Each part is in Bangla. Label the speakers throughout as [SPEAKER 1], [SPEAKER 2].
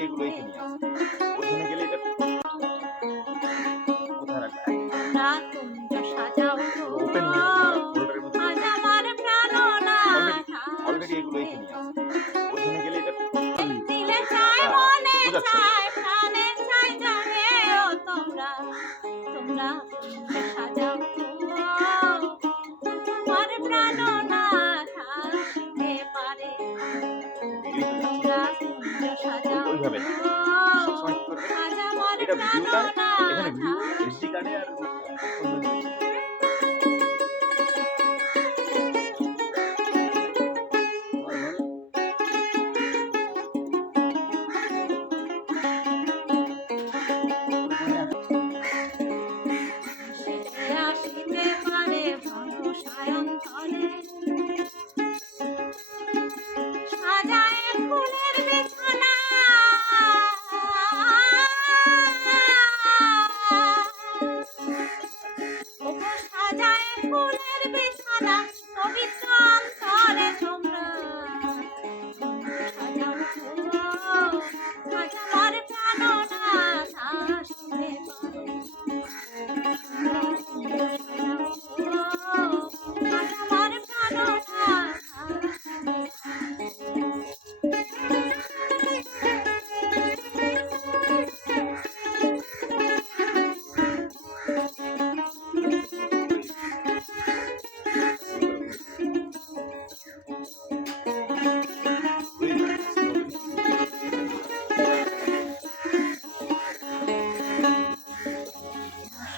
[SPEAKER 1] এগুলো এখানে আছে ওখানে গেলে এটা এটা
[SPEAKER 2] ভিডিওটা
[SPEAKER 1] এখানে ভিডিও এসডি কার্ডে আর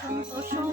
[SPEAKER 2] 生活充